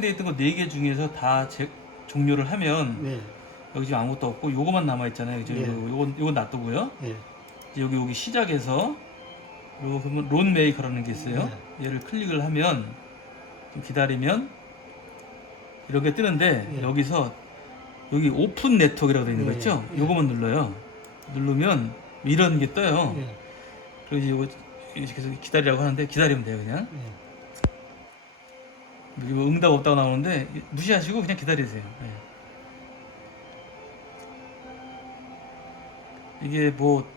되어 있던 거 네 개 중에서 다 제, 종료를 하면 네. 여기 지금 아무것도 없고 요거만 남아 있잖아요. 그죠? 네. 요- 요건 요건 놔두고요. 예. 이제 여기 여기 시작해서 요 그러면 론 메이커라는 게 있어요. 네. 얘를 클릭을 하면 좀 기다리면 이렇게 뜨는데 네. 여기서 여기 오픈 네트워크라고 되어 있는 거 네. 있죠? 네. 요거만 눌러요. 누르면 이런 게 떠요. 예. 그리고 이제 요거 해서 기다리라고 하는데 기다리면 돼요, 그냥. 예. 뭐 응답 없다고 나오는데 무시하시고 그냥 기다리세요. 예. 이게 뭐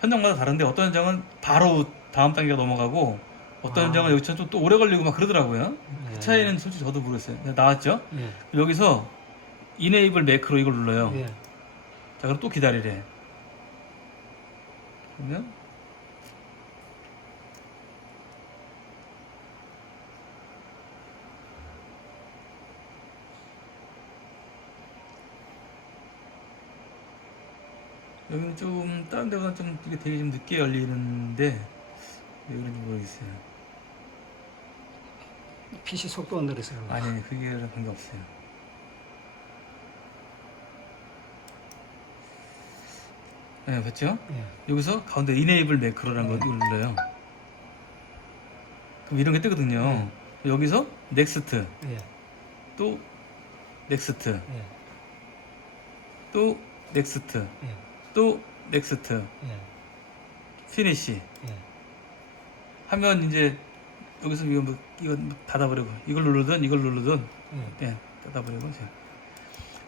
현장마다 다른데 어떤 현장은 바로 다음 단계가 넘어가고 어떤 아. 현장은 여기서 좀 또 오래 걸리고 막 그러더라고요. 예. 그 차이는 솔직히 저도 모르겠어요. 나왔죠? 예. 여기서 이네이블 매크로 이걸 눌러요. 예. 자 그럼 또 기다리래. 그러면 여기는 좀 다른 데가 좀 이게 되게 좀 늦게 열리는데 왜 그런지 모르겠어요. PC 속도가 느려서 그런 거. 아니 그게 관계 없어요. 네, 봤죠? 예. 여기서 가운데 매크로라는 거 이걸 눌러요. 그럼 이런 게 뜨거든요. 여기서 넥스트, 예. 또 넥스트, 예. 또 넥스트, 예. 또 넥스트, 예. 피니시 예. 하면 이제 여기서 이거 뭐 이거 닫아버리고 이걸 누르든 이걸 누르든 예. 네, 닫아버리고 자.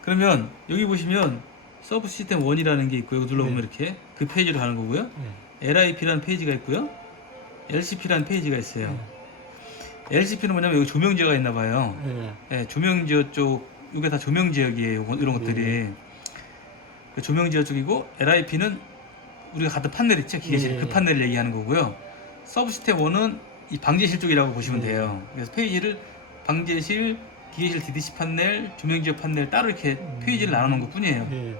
그러면 여기 보시면 서브 시스템 1이라는 게 있고요. 눌러보면 네. 이렇게 그 페이지로 가는 거고요. 예. LIP라는 페이지가 있고요. LCP라는 페이지가 있어요. 예. LCP는 뭐냐면 여기 조명지어가 있나 봐요. 예. 예, 조명지어 쪽 이게 다 조명지역이에요. 요거- 이런 것들이 그 조명지어 쪽이고 LIP는 우리가 같은 판넬 있죠. 기계실 네. 그 판넬 얘기하는 거고요. 서브시스템 1은 이 방제실 쪽이라고 보시면 네. 돼요. 그래서 페이지를 방제실, 기계실 DDC 판넬, 조명지어 판넬 따로 이렇게 음. 페이지를 나누는 것 뿐이에요. 예.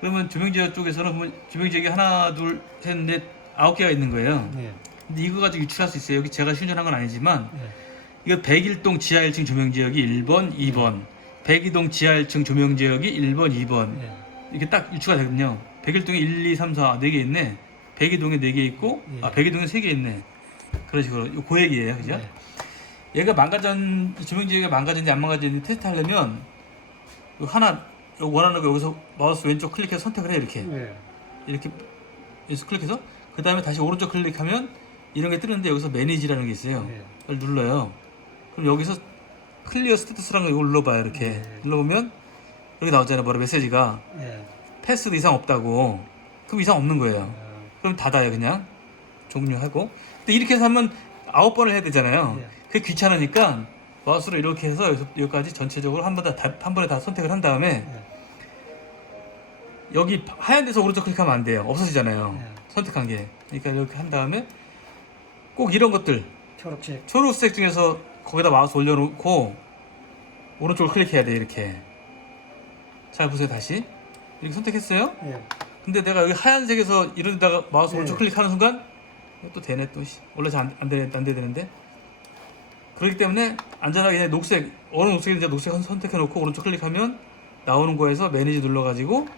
그러면 조명지어 쪽에서는 보면 조명지역이 하나, 둘, 셋, 넷, 아홉 개가 있는 거예요. 예. 근데 이거 가지고 유출할 수 있어요. 여기 제가 실전한 건 아니지만 예. 이거 101동 지하 1층 조명지역이 1번, 2번 102동 지하 1층 조명지역이 1번, 2번 예. 이렇게 딱 유추가 되거든요 101동에 1, 2, 3, 4 4개 있네 102동에 4개 있고 예. 아 102동에 3개 있네 그런 식으로 그 얘기예요 그죠? 예. 얘가 망가진 이 조명지역이 망가졌는지 안 망가졌는지 테스트 하려면 하나 원하는 거 여기서 마우스 왼쪽 클릭해서 선택을 해 이렇게 예. 이렇게 여기서 클릭해서 그 다음에 다시 오른쪽 클릭하면 이런 게 뜨는데 여기서 매니지라는 게 있어요 예. 그걸 눌러요. 그럼 여기서 클리어 스테투스라는 거 이걸 눌러봐요. 이렇게 네. 눌러보면 여기 나오잖아요. 뭐라 메시지가 예. 패스도 이상 없다고. 그럼 이상 없는 거예요. 어, 그럼 닫아요 그냥 종료하고. 근데 이렇게 해서 하면 아홉 번을 해야 되잖아요. 네. 그게 귀찮으니까 마우스로 이렇게 해서 여기까지 전체적으로 한번다한 번에 다 선택을 한 다음에 예. 여기 하얀 데서 오른쪽 클릭하면 안 돼요. 없어지잖아요. 네. 선택한 게. 그러니까 이렇게 한 다음에 꼭 이런 것들 초록색. 초록색 중에서 거기다 마우스 올려놓고 오른쪽을 클릭해야 돼 이렇게 잘 보세요 다시 이렇게 선택했어요 예. 근데 내가 여기 하얀색에서 이런 데다가 마우스 네. 오른쪽 클릭하는 순간 이거 또 되네 또 씨. 원래 잘안 안 돼, 안 되는데 그렇기 때문에 안전하게 그냥 녹색 어느 녹색인지 녹색 선- 선택해 놓고 오른쪽 클릭하면 나오는 거에서 매니지 눌러가지고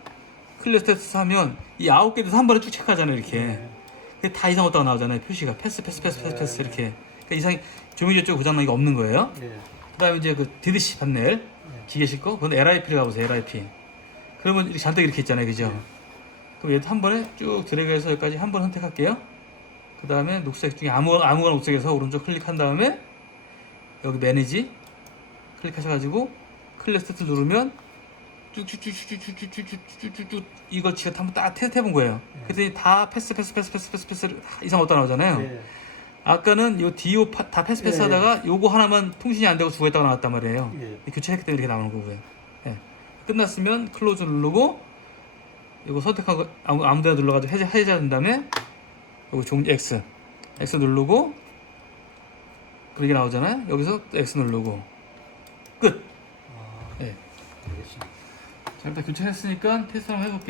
클리어 스테이터스 하면 이 아홉 개 돼서 한 번에 쭉 체크하잖아요 이렇게 예. 그게 다 이상 없다고 나오잖아요 표시가 패스 패스 패스 패스 패스 이렇게 그러니까 이상 조명지 쪽 고장나기가 없는 거예요 예. 그 다음에 이제 그 DDC 판넬 예. 기계실 거 그건 LIP를 가보세요 LIP 그러면 이렇게 잔뜩 이렇게 있잖아요 그죠 그럼 얘도 한 번에 쭉 드래그해서 여기까지 한 번 선택할게요 그 다음에 녹색 중에 아무, 아무거나 녹색에서 오른쪽 클릭한 다음에 여기 매니지 클릭하셔가지고 클릭 스타트 누르면 쭉쭉쭉쭉쭉쭉쭉쭉쭉쭉 이거 지금 한번 딱 테스트 해본 거예요 그랬더니 다 패스 패스 패스 패스 패스 패스 다 이상 없다 나오잖아요 예. 아까는 요 디오 파- 다 패스 패스 예, 예. 하다가 요거 하나만 통신이 안 되고 죽어있다고 나왔단 말이에요. 예. 교체했기 때문에 이렇게 나오는 거고요. 예. 끝났으면 클로즈 누르고 이거 선택하고 아무 아무 데나 눌러가지고 해제 해제한 다음에 요거 종 X X 누르고 그렇게 나오잖아요. 여기서 또 X 누르고 끝. 아, 예. 알겠습니다. 자 일단 교체했으니까 테스트 한번 해볼게요.